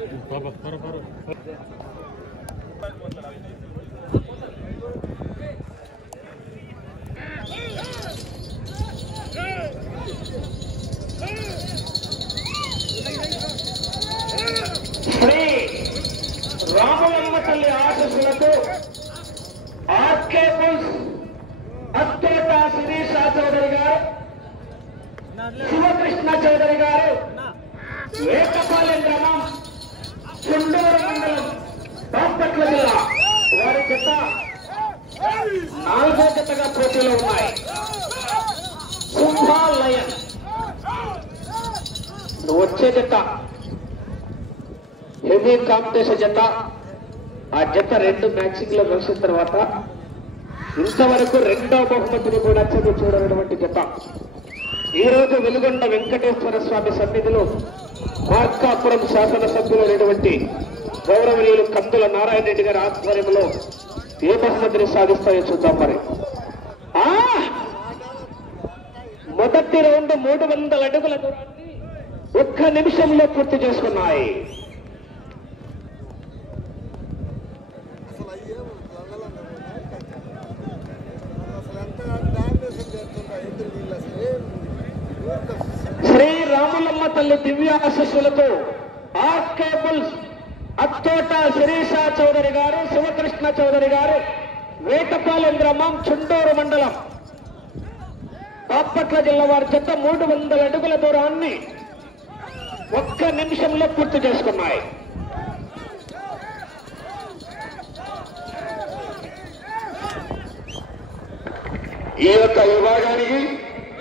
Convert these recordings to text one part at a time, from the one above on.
శ్రీ రామలమ్మ తల్లి ఆశీస్సులతో RK bulls Attota Sirisha Chowdary గారు, శివకృష్ణ చౌదరి గారు, వేటపాలెం గ్రామం, చుండూరు మండలం, బాపట్ల జిల్లా వారి జత 4వ జతగా పోటీలో ఉన్నాయి. సింహా లయన్ వచ్చే జత హెవీ కాంపిటీషన్ జత. ఆ జత 2 మ్యాచింగ్ లో కలిసిన తర్వాత ఇంతవరకు 2వ బహుమతిని కూడా చదువు చూడనటువంటి జత. ఈ రోజు వెలుగొండ వెంకటేశ్వర స్వామి సన్నిధిలో మార్కాపురం శాసనసభ్యులైనటువంటి గౌరవనీయులు కందుల నారాయణ రెడ్డి గారి ఆధ్వర్యంలో ఏ బహుమతిని సాధిస్తాయో చూద్దాం. మరి మొదటి రౌండ్ 300 అడుగుల దూరాన్ని 1 నిమిషంలో పూర్తి చేసుకున్నాయి. శ్రీ రామలమ్మ తల్లి దివ్య ఆశీస్సులతో ఆర్కే బుల్స్ అత్తోట శిరీష చౌదరి గారు, శివకృష్ణ చౌదరి గారు, వేటపాలెం గ్రామం, చుండూరు మండలం, బాపట్ల జిల్లా వారి జత 300 అడుగుల దూరాన్ని 1 నిమిషంలో పూర్తి చేసుకున్నాయి. ఈ యొక్క విభాగానికి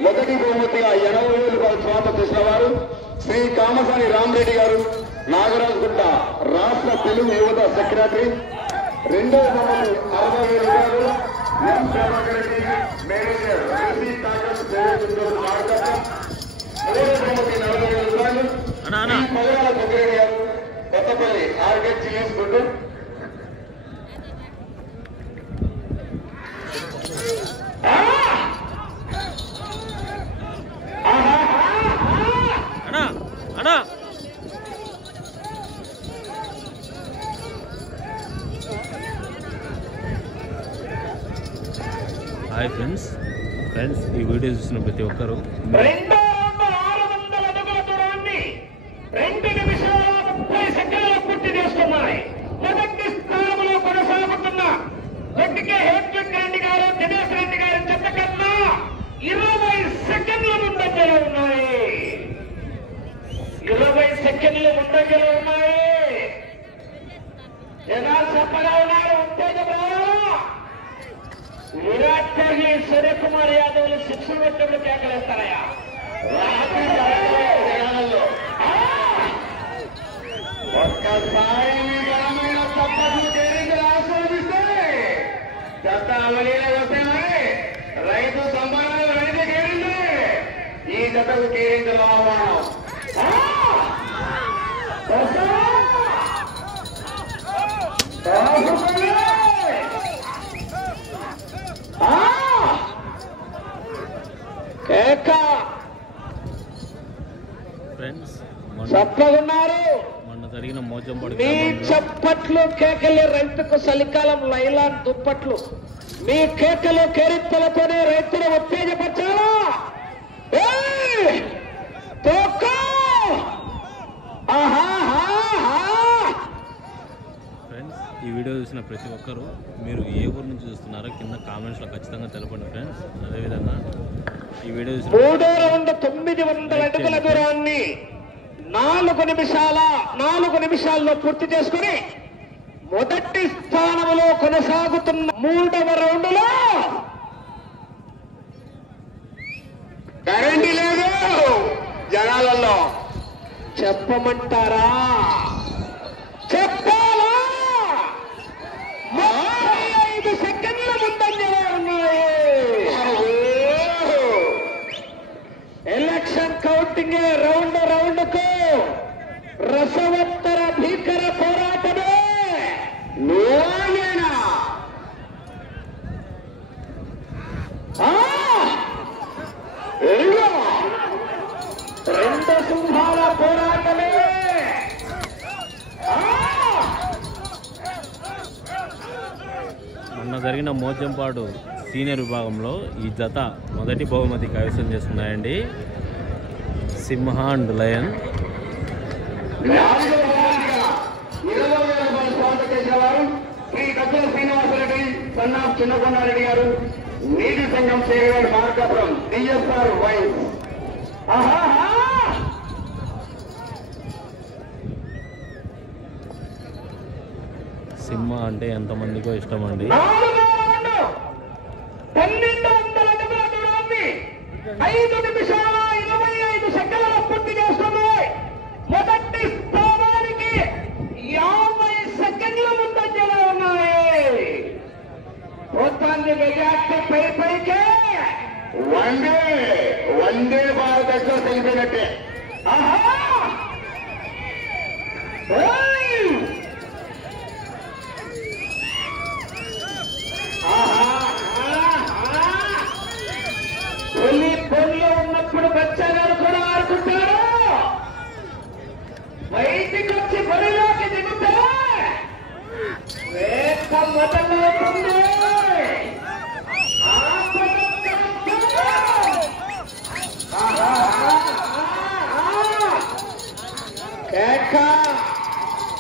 మొదటి బహుమతిగా 80,000 రూపాయలు స్వాగతం చేసిన వారు శ్రీ కామసాని రామరెడ్డి గారు, నాగరాజుగుట్ట రాష్ట్ర తెలుగు యువత సెక్రటరీ. రెండవ బహుమతి 60,000 రూపాయలు ఎం ప్రభాకర్ రెడ్డి, మేనేజర్ శ్రీ తాకస్ మార్గం. మూడవ బహుమతి 40,000 రూపాయలు పగడాల కొబ్బరి గారు, కొత్తపల్లి ఆర్గెట్ చిల్లీస్ గుంటూరు. హాయ్ ఫ్రెండ్స్, ఈ వీడియో చూసిన ప్రతి ఒక్కరు 600 అడుగుల దూరాన్ని 2 నిమిషాల 30 సెకండ్లలో పూర్తి చేసుకున్నాయి. మొదటి స్థానంలో కొనసాగుతున్న గట్టికే హేమచంద్ర రెడ్డి గారు, దినేష్ రెడ్డి గారి జత కన్నా 20 సెకండ్ల ముందంజలో ఉన్నాయి. 20 సెకండ్లు ముందంజలో ఉన్నాయి. జనాలు చెప్పగా ఉన్నారు, ఉత్తేజంలో విరాట్ కోహ్లీ, సూర్యకుమార్ యాదవ్ 6 కొట్టినప్పుడు కేకలేస్తారయ్యా. ఒక్కసారి బలమైన తప్పట్లు కేరింతలు ఆస్వాదిస్తే గత అవలీలో వస్తామని రైతు సంబరాలు రైతు కేరింది. ఈ జతకు కేరింతలు ఆహ్వానం. ఫ్రెండ్స్ చెప్పగున్నారు. మొన్న జరిగిన మోజంపాడు మీ చప్పట్లు కేకలే రైతుకు చలికాలం లైలాన్ దుప్పట్లు. మీ కేకలు కేరింతలతోనే రైతులు ఉత్తేజపరచాలా? ఫ్రెండ్స్, ఈ వీడియో చూసిన ప్రతి ఒక్కరు మీరు ఏ ఊరు నుంచి చూస్తున్నారో కింద కామెంట్స్లో ఖచ్చితంగా తెలపండి ఫ్రెండ్స్. అదేవిధంగా ఈ వీడియో చూసిన 3వ రౌండ్ 900 అడుగుల దూరాన్ని 4 నిమిషాల్లో పూర్తి చేసుకుని మొదటి స్థానంలో కొనసాగుతున్న 3వ రౌండ్లో కరెంట్ లేదు జనాలలో. చెప్పమంటారా? చెప్పాలా? 35 సెకండ్ల ముందంజలో ఉన్నాయి. ఎలక్షన్ కౌంటింగ్ రౌండ్కు రసవత్తర భీకర పోరాటమే. నువ్వేనా రెండు సింహాల పోరాటమే. నిన్న మోజంపాడు సీనియర్ విభాగంలో ఈ జత మొదటి బహుమతి కైవసం చేసుకున్నాయండి. సింహ అండ్ లయన్. శ్రీ కచ్చల శ్రీనివాసరెడ్డి సన్నా చిన్నకొండారెడ్డి గారు, నీటి సంఘం చేయగల మార్గాపురం డిఎస్ఆర్ వైస్. సింహ అంటే ఎంతమందికో ఇష్టం అండి. 5 నిమిషాల 25 సెకండ్ల పూర్తి చేస్తున్నాయి. మొదటి స్థానానికి 50 సెకండ్ల ముందంజలో ఉన్నాయి. మొత్తాన్ని వెయ్యాటి పైకే వందే భారత్ ఎక్స్ప్రెస్ వెళ్ళిపోయినట్టే. పొలిలో ఉన్నప్పుడు బచ్చాగారు కూడా ఆడుకుంటారు. బయటికి వచ్చి బరిలోకి దిగితే వేట మొదలవుతుంది.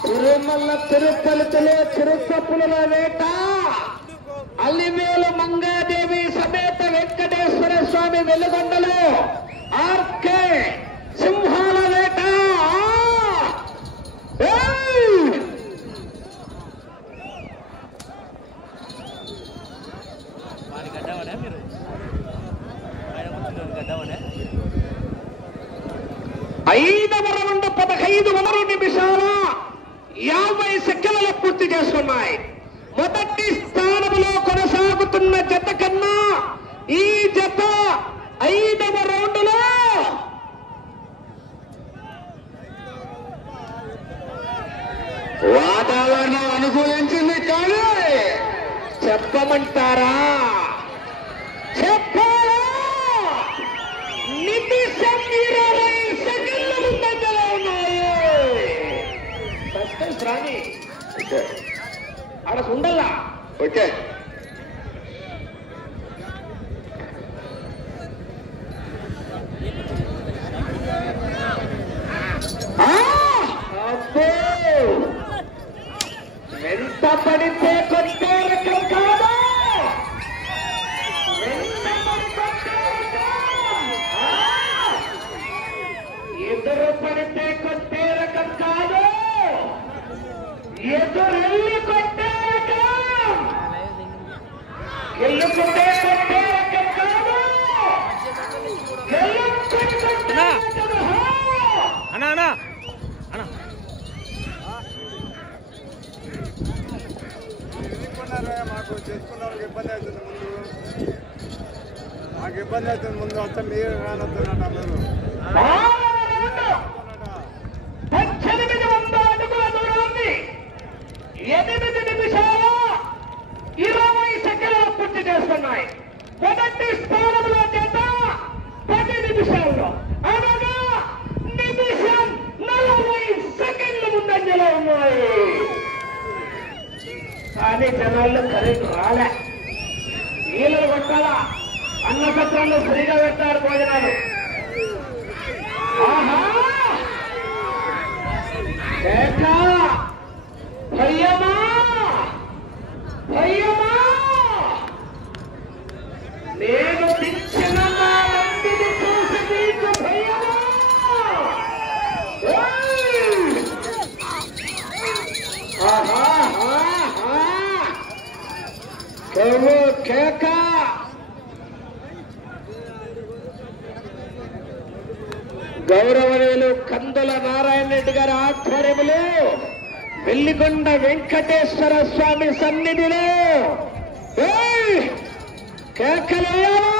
తిరుమల తిరుపతిలో చిరుతపుల వేట, అల్లివేలు మంగాదేవి సమేత వెంకటేశ్వర స్వామి వెలుగొండలో ఆర్కే సింహాల వేట. ఐదవ రౌండ్ 15 నిమిషాల 50 సెకండ్ల పూర్తి చేసుకున్నాయి. మొదటి స్థానంలో కొనసాగుతున్న జత కన్నా ఈ జత 5వ రౌండ్లో వాతావరణం అనుకూలించింది కానీ చెప్పమంటారా? చెప్పాలా? నిమిషం 20 సెకండ్ల ముందంజలో ఉన్నాయి. సస్పెన్స్ రాని ఆడ ఉండల్లా. ఓకే, వెంట పడితే కొట్టే రకం కాదు. ఎదురు పడితే కొట్టే రకం కాదు. ఎదురెళ్ళి కొట్టే రకం. గెలుపుకుంటే కొట్టే రకం కాదు. గెలుపుకొని కొట్టే రకం. అన్నా అన్నా అన్నా మాకు చేసుకున్న వాళ్ళకి ఇబ్బంది అవుతుంది. మాకు ఇబ్బంది అవుతుంది. ముందు వస్తే మీరు రానొస్తున్నట్టు అందరూ 1800 అడుగుల దూరాన్ని 8 నిమిషాల 20 సెకండ్ల పూర్తి చేస్తున్నాయి. మొదటి స్థానంలో చేత 10 నిమిషాల్లో, అనగా నిమిషం 40 సెకండ్ల ముందంజలో ఉన్నాయి. కానీ జనాల్లో కరెంట్ రాలే. నీళ్ళు కొట్టాలా, అన్నపత్రాలు ఫ్రీగా పెట్టారు భోజనాలు. ఆహా, భయ్యమా భయ్యమా, నేను తెచ్చిన నా నందిని చూసి నీకు భయ్యమా. కేక గౌరవనీయులు కందుల నారాయణ రెడ్డి గారి ఆధ్వర్యంలో వెల్లిగొండ వెంకటేశ్వర స్వామి సన్నిధిలో కేకలేయాలా.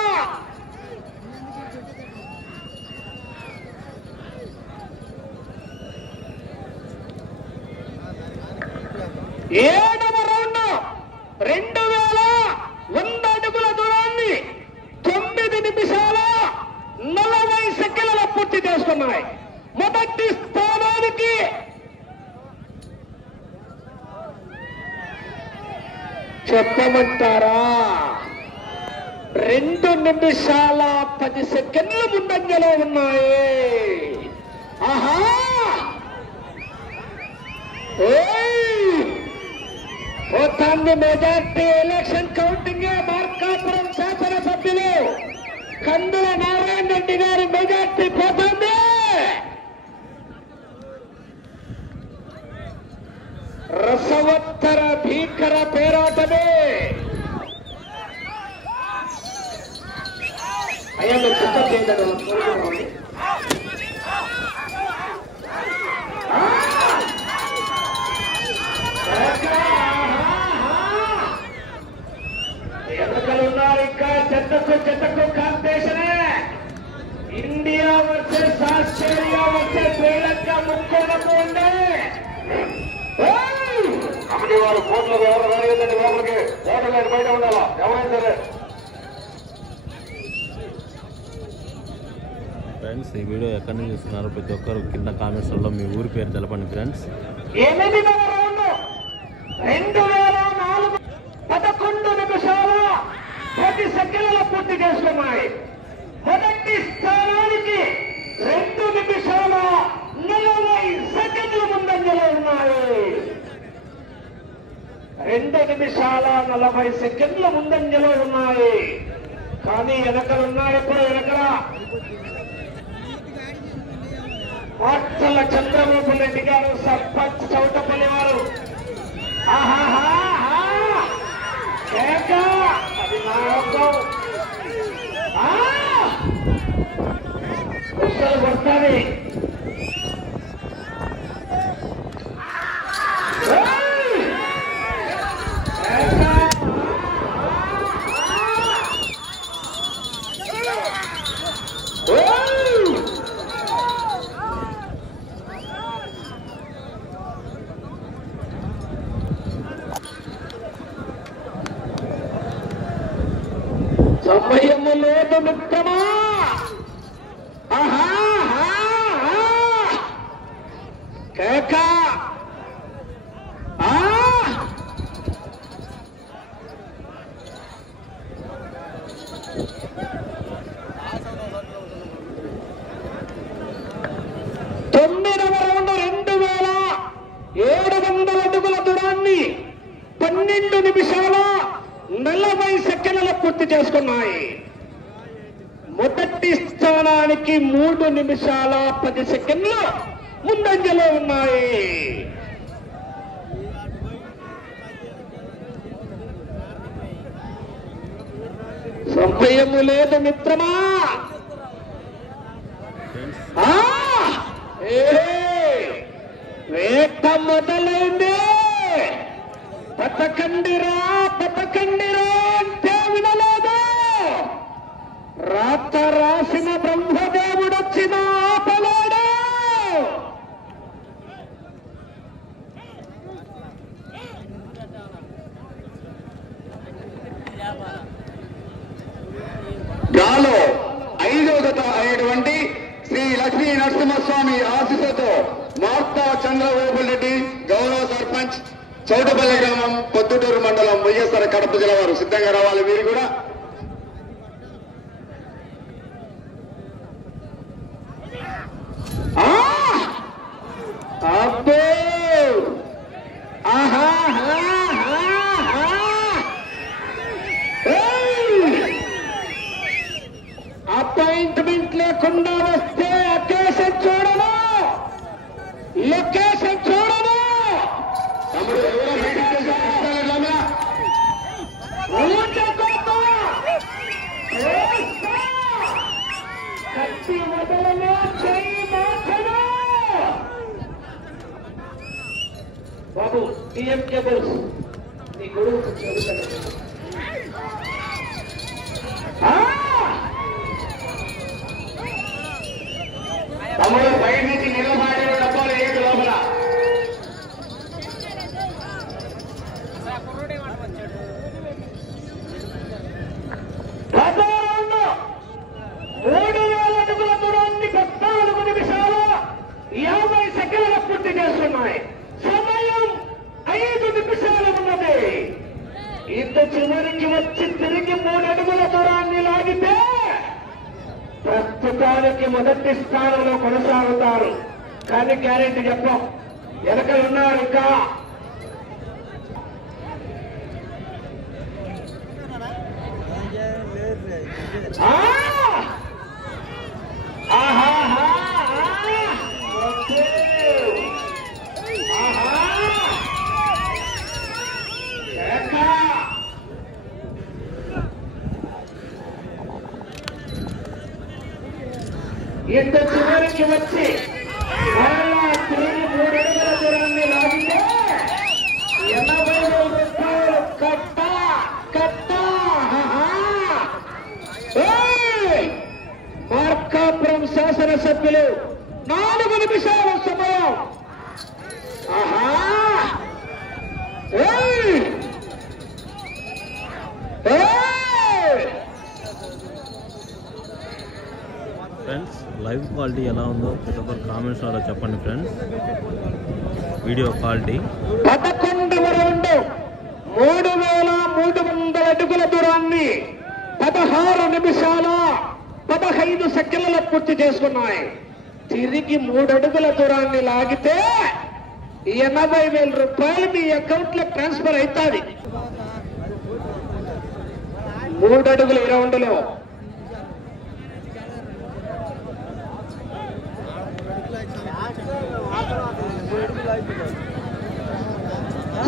ఏడవ రౌండ్ 2100 అడుగుల దూరాన్ని 9 నిమిషాల 40 సెకండ్ల పూర్తి చేస్తున్నాయి. మొదటి స్థానానికి 7 చెప్పమంటారా? 2 నిమిషాల 10 సెకండ్ల ముందంజలో ఉన్నాయి. ఆహా, పోతాంది మెజార్టీ. ఎలక్షన్ కౌంటింగ్ మార్కాపురం శాసనసభ్యులు కందుల నారాయణ రెడ్డి గారి మెజార్టీ పోతుంది. రసవత్తర భీకర పేరాటమే. అయ్యా మీరు పుస్తకం చేయండి. ఎన్నికలున్నారు ఇంకా. చెత్తకు కాంపిటీషనే. India versus Australia versus Sri Lanka ముక్కోనకు ఉంది. కమిటీ వారు కోర్టులో ఎవరు రాలేదండి, లోపలికి ఓటర్ లైన్ బయట ఉండాలా ఎవరైనా సరే. ఫ్రెండ్స్ ఈ వీడియో ఎక్కడి నుంచి చూస్తున్నారు ప్రతి ఒక్కరు కింద కామెంట్స్లో మీ ఊరి పేరు తెలపండి ఫ్రెండ్స్. 8వ రౌండ్ 2011 నిమిషాల 10 సెకండ్ల పూర్తి చేసుకున్నాయి. మొదటి స్థానానికి 2 నిమిషాల 40 సెకండ్ల ముందంజలో ఉన్నాయి. 2 నిమిషాల 40 సెకండ్ల ముందంజలో ఉన్నాయి. కానీ వెనకలున్నారు. ఇప్పుడు వెనకల మాటల చంద్రబాబు రెడ్డి గారు సర్పంచ్ చౌటపల్లి వారు. అది నా అర్థం. వస్తాయి. సమయము లేదు మిత్రమా. కేక. తొమ్మిదవ రౌండ్ 2700 అడుగుల దూరాన్ని 12 నిమిషాల 40 సెకండ్ల పూర్తి చేసుకున్నాయి. మొదటి స్థానానికి 3 నిమిషాల 10 సెకండ్లు ముందంజలో ఉన్నాయి. సమయము లేదు మిత్రమా. వేట మొదలైంది. పతకండిరా అంటే వినలేదు. రాత రాసిన బ్రహ్మదేవుడు వచ్చిన ఆపలేడు. గాలో 5వ జత అయినటువంటి శ్రీ లక్ష్మీ నరసింహస్వామి ఆశీస్సులతో మార్తా చంద్రబాబు రెడ్డి గౌరవ సర్పంచ్ చౌటపల్లి గ్రామం పొద్దుటూరు మండలం వైఎస్ఆర్ కడప జిల్లా వారు సిద్ధంగా రావాలి. మీరు కూడా అబ్బో. అపాయింట్మెంట్ లేకుండా వస్తే అకేషన్ చూడను, లొకేషన్ చూడను. కత్తి మొదలలో చెయ్యి మార్చను. బాబు టీఎం కేబుల్స్ నీ గొడుగు తమరు బయట నుంచి నిలబడి డబ్బాలు ఏడు లోపల. పదో రౌండ్ 3000 అడుగుల దూరాన్ని 14 నిమిషాల 50 సెకండ్ల పూర్తి చేస్తున్నాయి. సమయం 5 నిమిషాలు ఉన్నది. మొదటి స్థానంలో కొనసాగుతారు. కానీ గ్యారెంటీ చెప్పాం, వెనకలున్నారు ఇంకా. ఇంత చివరికి వచ్చి మరలా తిరిగి 3 అడుగుల దూరాన్ని లాగితే 80,000 రూపాయలు కట్ట కట్ట. మార్కాపురం శాసనసభ్యులు 4 నిమిషాల సమయం. ఫ్రెండ్స్ లైవ్ క్వాలిటీ ఎలా ఉందో ప్రతి ఒక్కరు కామెంట్స్ ద్వారా చెప్పండి ఫ్రెండ్స్. వీడియో క్వాలిటీ 11వ రౌండ్ 3,300 అడుగుల దూరాన్ని 16 నిమిషాల 15 సెకండ్లలో పూర్తి చేసుకున్నాయి. తిరిగి 3 అడుగుల దూరాన్ని లాగితే 80,000 రూపాయలు మీ అకౌంట్ లో ట్రాన్స్ఫర్ అవుతుంది. 3 అడుగులు ఈ రౌండ్ లో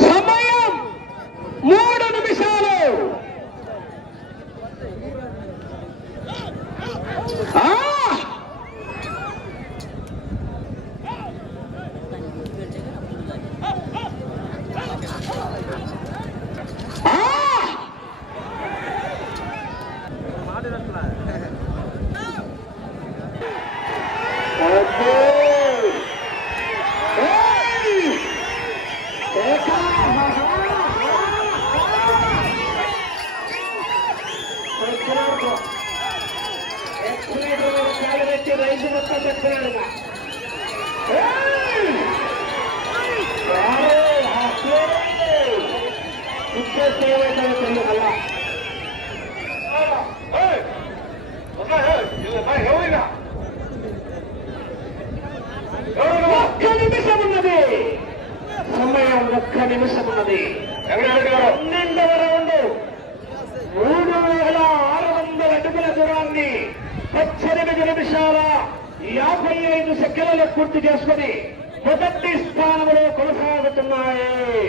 సమయం 3 నిమిషాలు. రైతు మొత్తం చెప్తున్నాడుగా ఒక్క నిమిషం ఉన్నది సమయం. 1 నిమిషం ఉన్నది. 12వ రౌండ్ 3,600 అడుగుల దూరాన్ని 18 నిమిషాల 55 సెకండ్లలో పూర్తి చేసుకుని మొదటి స్థానంలో కొనసాగుతున్నాయి.